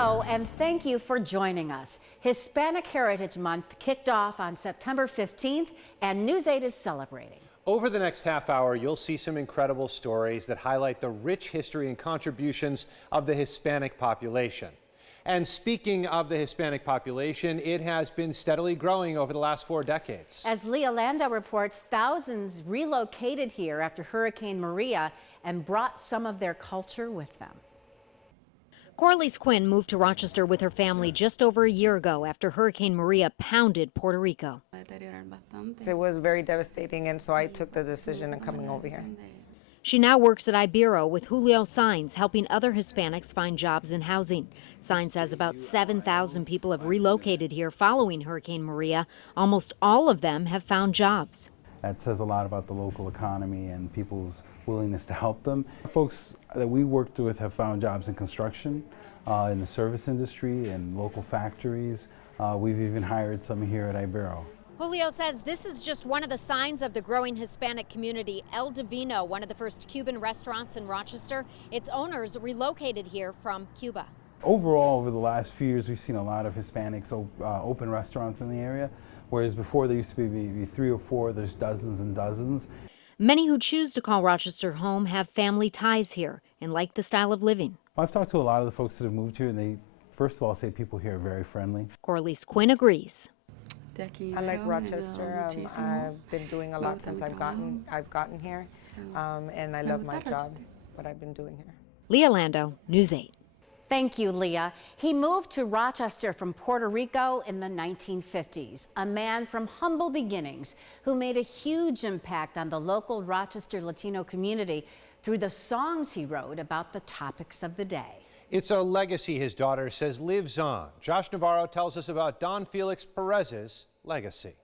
Hello, and thank you for joining us. Hispanic Heritage Month kicked off on September 15th, and News 8 is celebrating. Over the next half hour, you'll see some incredible stories that highlight the rich history and contributions of the Hispanic population. And speaking of the Hispanic population, it has been steadily growing over the last 4 decades. As Leah Lando reports, thousands relocated here after Hurricane Maria and brought some of their culture with them. Corliss Quinn moved to Rochester with her family just over a year ago after Hurricane Maria pounded Puerto Rico. It was very devastating, and so I took the decision of coming over here. She now works at Ibero with Julio Signs, helping other Hispanics find jobs and housing. Signs says about 7,000 people have relocated here following Hurricane Maria. Almost all of them have found jobs. That says a lot about the local economy and people's willingness to help them. Folks that we worked with have found jobs in construction, in the service industry, and local factories. We've even hired some here at Ibero. Julio says this is just one of the signs of the growing Hispanic community. El Divino, one of the first Cuban restaurants in Rochester, its owners relocated here from Cuba. Overall, over the last few years, we've seen a lot of Hispanics open restaurants in the area, whereas before there used to be maybe 3 or 4, there's dozens and dozens. Many who choose to call Rochester home have family ties here and like the style of living. I've talked to a lot of the folks that have moved here, and they, first of all, say people here are very friendly. Corliss Quinn agrees. I like Rochester. I've been doing a lot since I've gotten here, and I love my job, what I've been doing here. Leah Lando, News 8. Thank you, Leah. He moved to Rochester from Puerto Rico in the 1950s, a man from humble beginnings who made a huge impact on the local Rochester Latino community through the songs he wrote about the topics of the day. It's a legacy his daughter says lives on. Josh Navarro tells us about Don Felix Perez's legacy.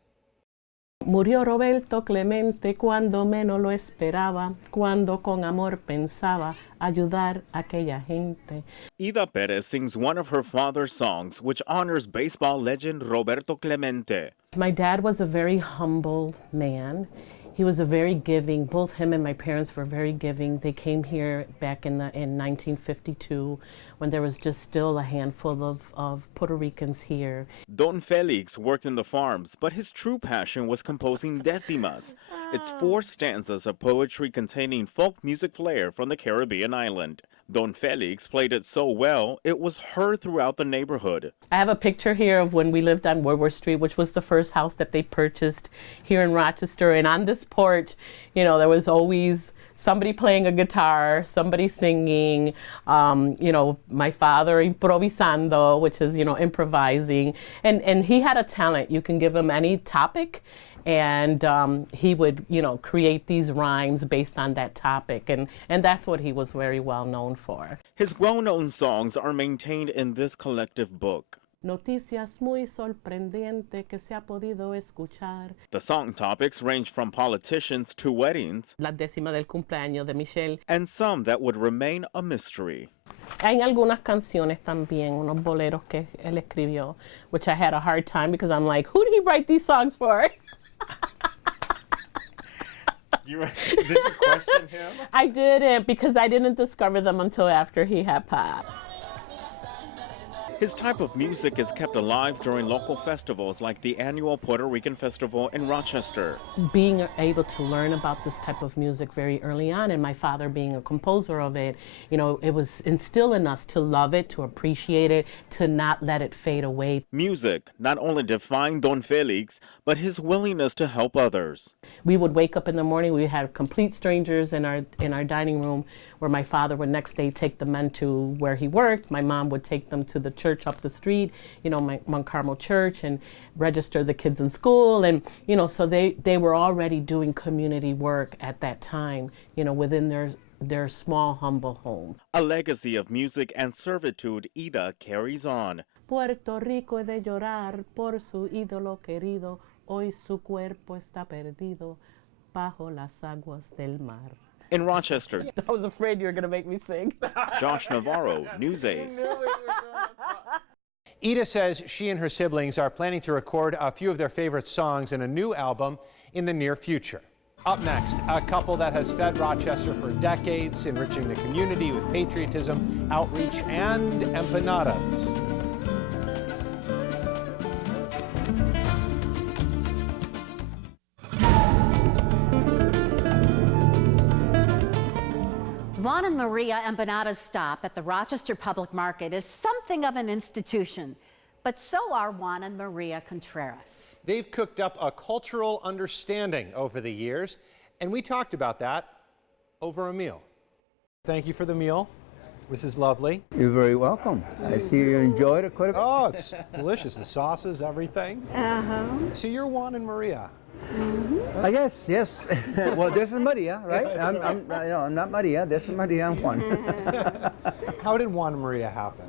Murió Roberto Clemente cuando menos lo esperaba, cuando con amor pensaba ayudar a aquella gente. Ida Perez sings one of her father's songs, which honors baseball legend Roberto Clemente. My dad was a very humble man. He was a very giving. Both him and my parents were very giving. They came here back in 1952 when there was just still a handful of Puerto Ricans here. Don Felix worked in the farms, but his true passion was composing decimas. It's 4 stanzas of poetry containing folk music flair from the Caribbean island. Don Felix played it so well, it was heard throughout the neighborhood. I have a picture here of when we lived on Woodward Street, which was the first house that they purchased here in Rochester. And on this porch, you know, there was always somebody playing a guitar, somebody singing, you know, my father improvisando, which is, you know, improvising. And he had a talent. You can give him any topic, and he would, you know, create these rhymes based on that topic, and that's what he was very well known for. His well-known songs are maintained in this collective book. Noticias muy sorprendente que se ha podido escuchar. The song topics range from politicians to weddings, La décima del cumpleaños de Michelle, and some that would remain a mystery. Hay algunas canciones también, unos boleros que él escribió, which I had a hard time because I'm like, who did he write these songs for? Did you question him? I didn't, because I didn't discover them until after he had passed. His type of music is kept alive during local festivals like the annual Puerto Rican Festival in Rochester. Being able to learn about this type of music very early on, and my father being a composer of it, you know, it was instilled in us to love it, to appreciate it, to not let it fade away. Music not only defined Don Felix, but his willingness to help others. We would wake up in the morning, we had complete strangers in our dining room, where my father would next day take the men to where he worked. My mom would take them to the church up the street, you know, Mount Carmel Church, and register the kids in school. And, you know, so they were already doing community work at that time, you know, within their small, humble home. A legacy of music and servitude Ida carries on. Puerto Rico he de llorar por su ídolo querido, hoy su cuerpo está perdido bajo las aguas del mar. In Rochester, I was afraid you were going to make me sing. Josh Navarro, News 8. Ida says she and her siblings are planning to record a few of their favorite songs in a new album in the near future. Up next, a couple that has fed Rochester for decades, enriching the community with patriotism, outreach, and empanadas. Juan and Maria Empanadas stop at the Rochester Public Market is something of an institution, but so are Juan and Maria Contreras. They've cooked up a cultural understanding over the years, and we talked about that over a meal. Thank you for the meal. This is lovely. You're very welcome. I see you enjoyed it quite a bit. Oh, it's delicious. The sauces, everything. So you're Juan and Maria. I guess, yes. Well, this is Maria, right? I'm not Maria. This is Maria and Juan. How did Juan and Maria happen?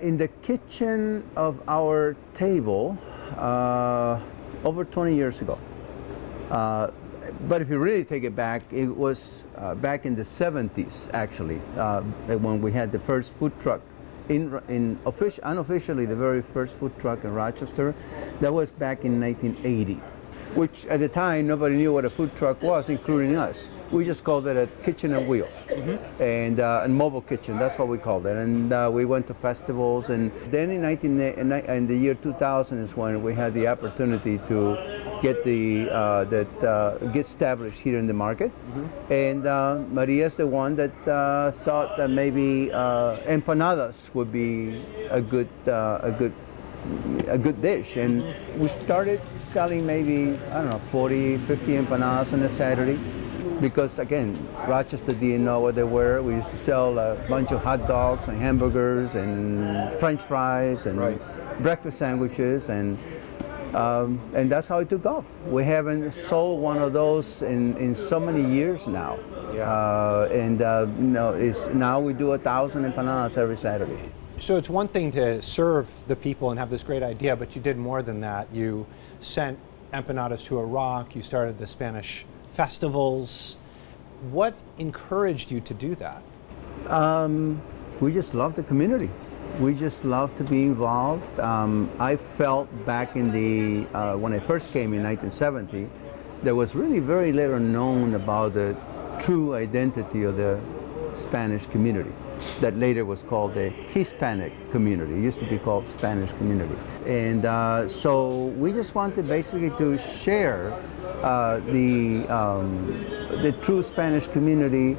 In the kitchen of our table over 20 years ago. But if you really take it back, it was back in the 70s, actually, when we had the first food truck. Unofficially, the very first food truck in Rochester. That was back in 1980, which at the time nobody knew what a food truck was, including us. We just called it a kitchen on wheels, and a mobile kitchen. That's what we called it. And we went to festivals, and then in the year 2000 is when we had the opportunity to get get established here in the market. And Maria's the one that thought that maybe empanadas would be a good dish. And we started selling maybe, I don't know, 40, 50 empanadas on a Saturday. Because again, Rochester didn't know what they were. We used to sell a bunch of hot dogs and hamburgers and French fries and breakfast sandwiches, and that's how it took off. We haven't sold one of those in so many years now. Now we do 1,000 empanadas every Saturday. So it's one thing to serve the people and have this great idea, but you did more than that. You sent empanadas to WROC. You started the Spanish festivals. What encouraged you to do that? We just love the community. We just love to be involved. I felt back in when I first came in 1970, there was really very little known about the true identity of the Spanish community that later was called the Hispanic community. It used to be called Spanish community. And so we just wanted basically to share the true Spanish community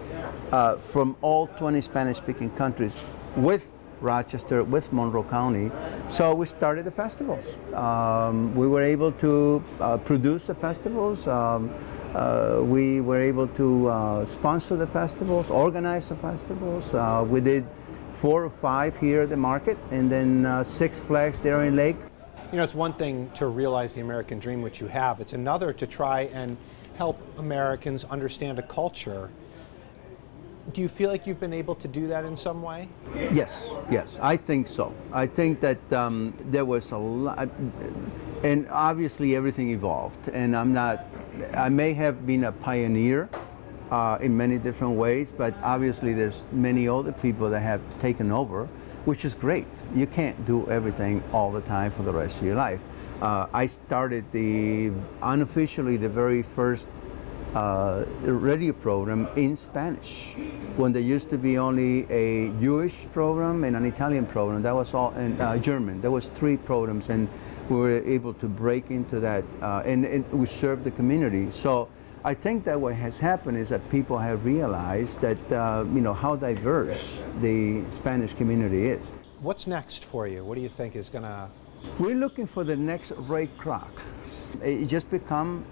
from all 20 Spanish-speaking countries with Rochester, with Monroe County. So we started the festivals. We were able to produce the festivals. We were able to sponsor the festivals, organize the festivals. We did 4 or 5 here at the market, and then 6 Flags there in Lake. You know, it's one thing to realize the American dream, which you have. It's another to try and help Americans understand a culture. Do you feel like you've been able to do that in some way? Yes, I think so. I think that there was a lot, and obviously everything evolved. And I may have been a pioneer in many different ways, but obviously there's many other people that have taken over, which is great. You can't do everything all the time for the rest of your life. I started unofficially the very first radio program in Spanish, when there used to be only a Jewish program and an Italian program. That was all in German. There was 3 programs, and we were able to break into that, and we served the community. So I think that what has happened is that people have realized that how diverse the Spanish community is. What's next for you? What do you think is gonna? We're looking for the next WROC. It just become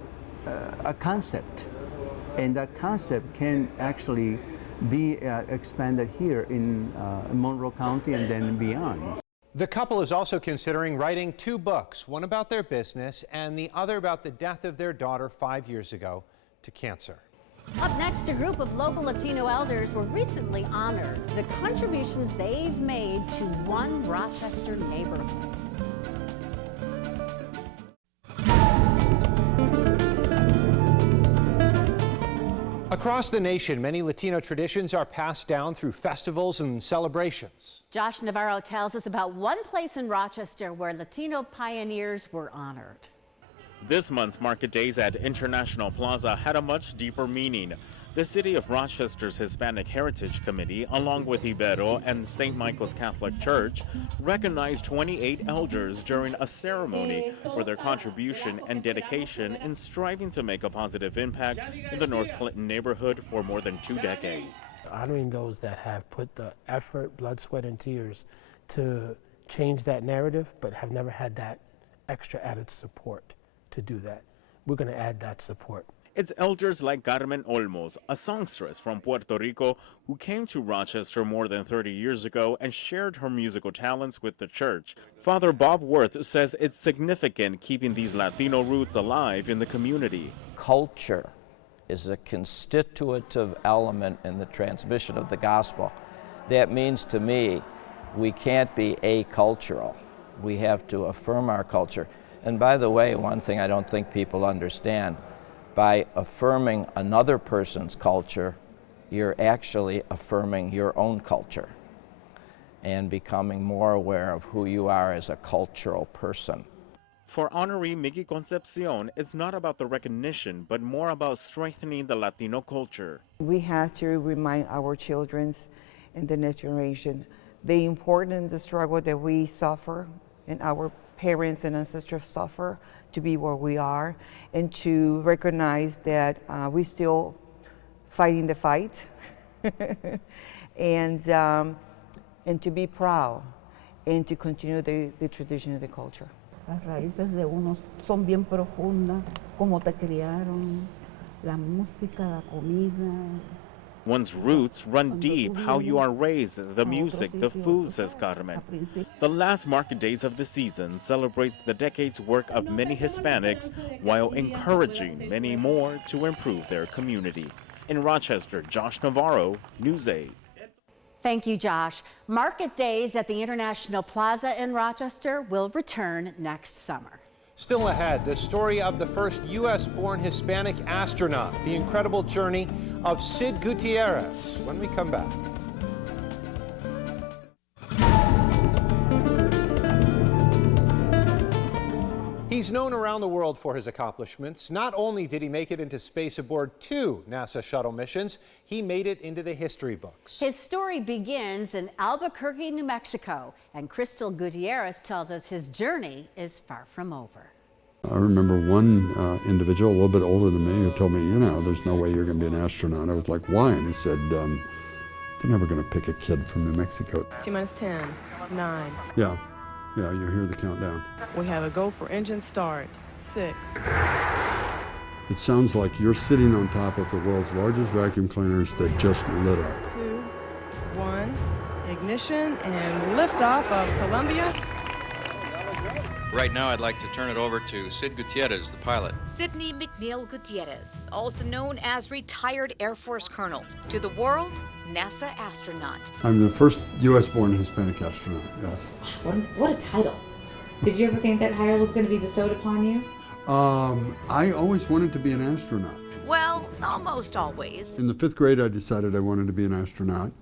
a concept, and that concept can actually be expanded here in Monroe County and then beyond. The couple is also considering writing 2 books, one about their business and the other about the death of their daughter 5 years ago to cancer. Up next, a group of local Latino elders were recently honored for the contributions they've made to one Rochester neighborhood. Across the nation, many Latino traditions are passed down through festivals and celebrations. Josh Navarro tells us about one place in Rochester where Latino pioneers were honored. This month's market days at International Plaza had a much deeper meaning. The City of Rochester's Hispanic Heritage Committee, along with Ibero and St. Michael's Catholic Church, recognized 28 elders during a ceremony for their contribution and dedication in striving to make a positive impact in the North Clinton neighborhood for more than 2 decades. Honoring those that have put the effort, blood, sweat, and tears to change that narrative, but have never had that extra added support to do that. We're going to add that support. It's elders like Carmen Olmos, a songstress from Puerto Rico who came to Rochester more than 30 years ago and shared her musical talents with the church. Father Bob Worth says it's significant keeping these Latino roots alive in the community. Culture is a constitutive element in the transmission of the gospel. That means to me, we can't be acultural. We have to affirm our culture. And by the way, one thing I don't think people understand, by affirming another person's culture, you're actually affirming your own culture and becoming more aware of who you are as a cultural person. For honoree Miggy Concepcion, it's not about the recognition, but more about strengthening the Latino culture. We have to remind our children and the next generation the importance, the struggle that we suffer and our parents and ancestors suffer to be where we are, and to recognize that we're still fighting the fight, and to be proud, and to continue the tradition of the culture. Las raíces de uno son bien profundas, cómo te criaron, la música, la comida. One's roots run deep, how you are raised, the music, the food, says Carmen. The last market days of the season celebrates the decade's work of many Hispanics while encouraging many more to improve their community. In Rochester, Josh Navarro, News 8. Thank you, Josh. Market days at the International Plaza in Rochester will return next summer. Still ahead, the story of the first U.S.-born Hispanic astronaut, the incredible journey of Sid Gutierrez, when we come back. He's known around the world for his accomplishments. Not only did he make it into space aboard 2 NASA shuttle missions, he made it into the history books. His story begins in Albuquerque, New Mexico, and Crystal Gutierrez tells us his journey is far from over. I remember one individual, a little bit older than me, who told me, you know, there's no way you're going to be an astronaut. I was like, why? And he said, they're never going to pick a kid from New Mexico. T-minus 10, 9. Yeah, you hear the countdown. We have a go for engine start, 6. It sounds like you're sitting on top of the world's largest vacuum cleaners that just lit up. 2, 1, ignition, and liftoff of Columbia. Right now, I'd like to turn it over to Sid Gutierrez, the pilot. Sidney McNeil Gutierrez, also known as retired Air Force Colonel, to the world, NASA astronaut. I'm the first U.S.-born Hispanic astronaut, yes. What a title. Did you ever think that title was going to be bestowed upon you? I always wanted to be an astronaut. Well, almost always. In the 5th grade, I decided I wanted to be an astronaut.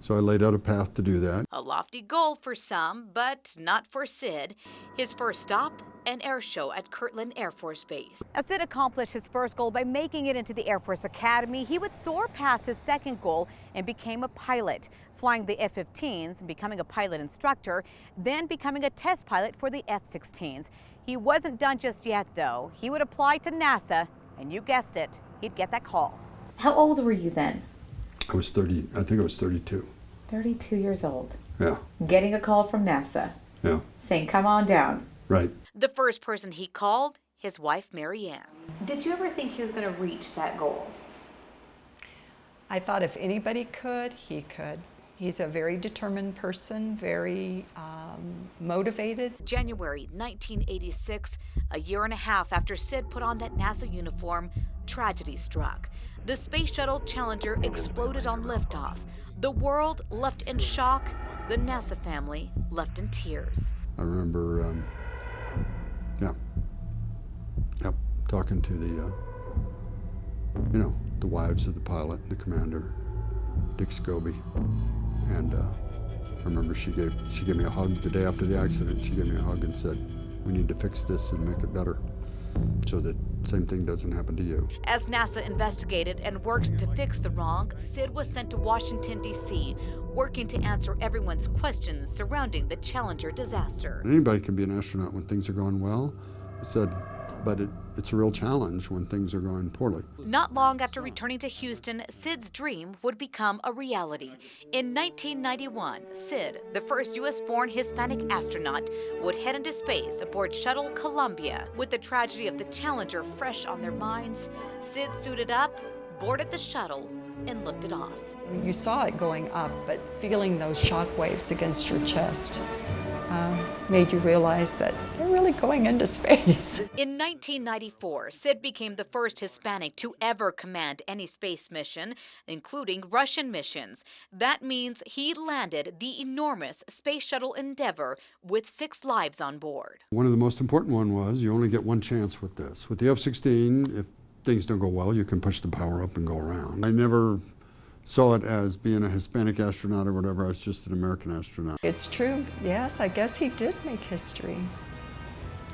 So I laid out a path to do that. A lofty goal for some, but not for Sid. His first stop, an air show at Kirtland Air Force Base. As Sid accomplished his first goal by making it into the Air Force Academy, he would soar past his second goal and became a pilot, flying the F-15s and becoming a pilot instructor, then becoming a test pilot for the F-16s. He wasn't done just yet, though. He would apply to NASA, and you guessed it, he'd get that call. How old were you then? I was 30, I think I was 32. 32 years old. Yeah. Getting a call from NASA. Yeah. Saying, come on down. Right. The first person he called, his wife, Mary Ann. Did you ever think he was going to reach that goal? I thought if anybody could, he could. He's a very determined person, very motivated. January 1986, a year and a half after Sid put on that NASA uniform, tragedy struck. The Space Shuttle Challenger exploded on liftoff. The world left in shock, the NASA family left in tears. I remember, talking to the, the wives of the pilot and the commander, Dick Scobie, and I remember she gave me a hug the day after the accident. She gave me a hug and said, "We need to fix this and make it better." so that same thing doesn't happen to you. As NASA investigated and worked to fix the wrong, Sid was sent to Washington, D.C., working to answer everyone's questions surrounding the Challenger disaster. Anybody can be an astronaut when things are going well, I said, but it's a real challenge when things are going poorly. Not long after returning to Houston, Sid's dream would become a reality. In 1991, Sid, the first U.S.-born Hispanic astronaut, would head into space aboard Shuttle Columbia. With the tragedy of the Challenger fresh on their minds, Sid suited up, boarded the shuttle, and lifted off. You saw it going up, but feeling those shock waves against your chest made you realize that they're really going into space. In 1994, Sid became the first Hispanic to ever command any space mission, including Russian missions. That means he landed the enormous Space Shuttle Endeavour with 6 lives on board. One of the most important one was you only get one chance with this. With the F-16, if things don't go well, you can push the power up and go around. I never saw it as being a Hispanic astronaut or whatever. I was just an American astronaut. It's true, yes, I guess he did make history.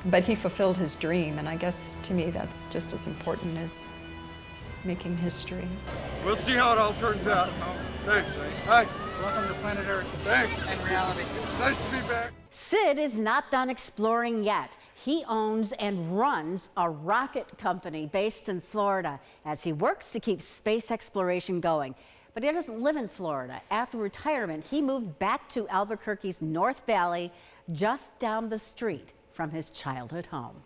But he fulfilled his dream, and I guess to me that's just as important as making history. We'll see how it all turns out. Thanks. Hi. Welcome to Planet Earth. Thanks. And reality. It's nice to be back. Sid is not done exploring yet. He owns and runs a rocket company based in Florida as he works to keep space exploration going. But he doesn't live in Florida. After retirement, he moved back to Albuquerque's North Valley, just down the street from his childhood home.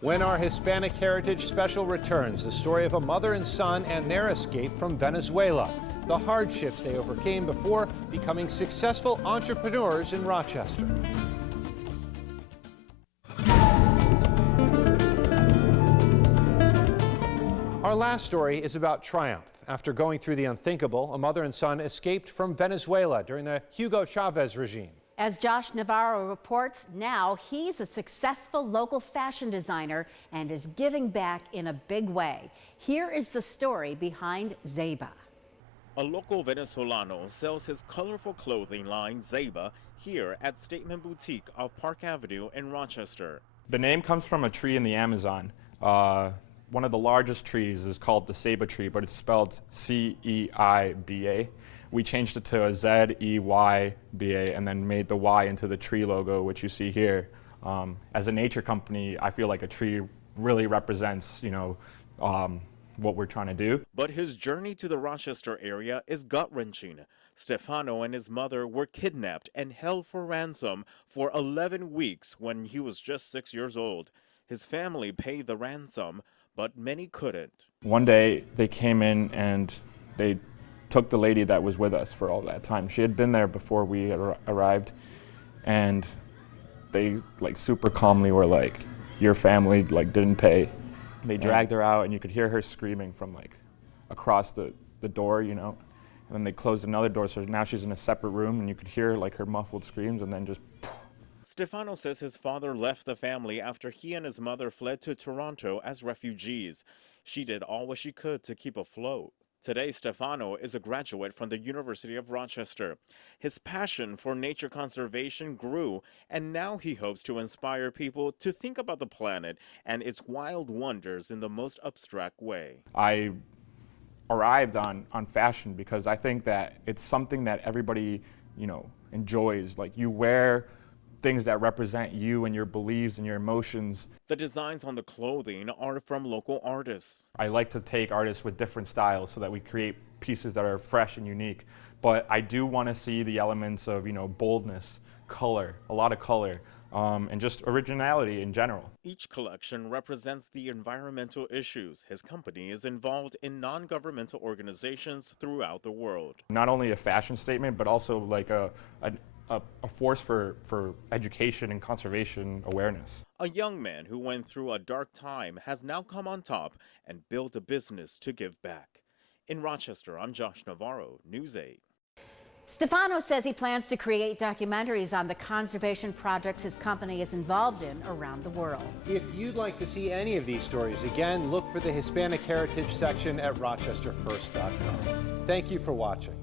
When our Hispanic Heritage Special returns, the story of a mother and son and their escape from Venezuela, the hardships they overcame before becoming successful entrepreneurs in Rochester. Our last story is about triumph. After going through the unthinkable, a mother and son escaped from Venezuela during the Hugo Chavez regime. As Josh Navarro reports, now he's a successful local fashion designer and is giving back in a big way. Here is the story behind Zabba. A local Venezolano sells his colorful clothing line, Zabba, here at Statement Boutique off Park Avenue in Rochester. The name comes from a tree in the Amazon. One of the largest trees is called the Ceiba tree, but it's spelled C-E-I-B-A. We changed it to a Z-E-Y-B-A and then made the Y into the tree logo, which you see here. As a nature company, I feel like a tree really represents, what we're trying to do. But his journey to the Rochester area is gut-wrenching. Stefano and his mother were kidnapped and held for ransom for 11 weeks when he was just 6 years old. His family paid the ransom, but many couldn't. One day they came in and they took the lady that was with us for all that time. She had been there before we had arrived, and they super calmly were like, your family didn't pay. They dragged her out and you could hear her screaming from across the door, and then they closed another door, so now she's in a separate room and you could hear her muffled screams, and then just Stefano says his father left the family after he and his mother fled to Toronto as refugees. She did all what she could to keep afloat. Today, Stefano is a graduate from the University of Rochester. His passion for nature conservation grew, and now he hopes to inspire people to think about the planet and its wild wonders in the most abstract way. I arrived on fashion because I think that it's something that everybody, enjoys. You wear things that represent you and your beliefs and your emotions. The designs on the clothing are from local artists. I like to take artists with different styles so that we create pieces that are fresh and unique. But I do want to see the elements of, boldness, color, a lot of color, and just originality in general. Each collection represents the environmental issues. His company is involved in non-governmental organizations throughout the world. Not only a fashion statement, but also a force for education and conservation awareness. A young man who went through a dark time has now come on top and built a business to give back. In Rochester, I'm Josh Navarro, News 8. Stefano says he plans to create documentaries on the conservation projects his company is involved in around the world. If you'd like to see any of these stories again, look for the Hispanic Heritage section at rochesterfirst.com. Thank you for watching.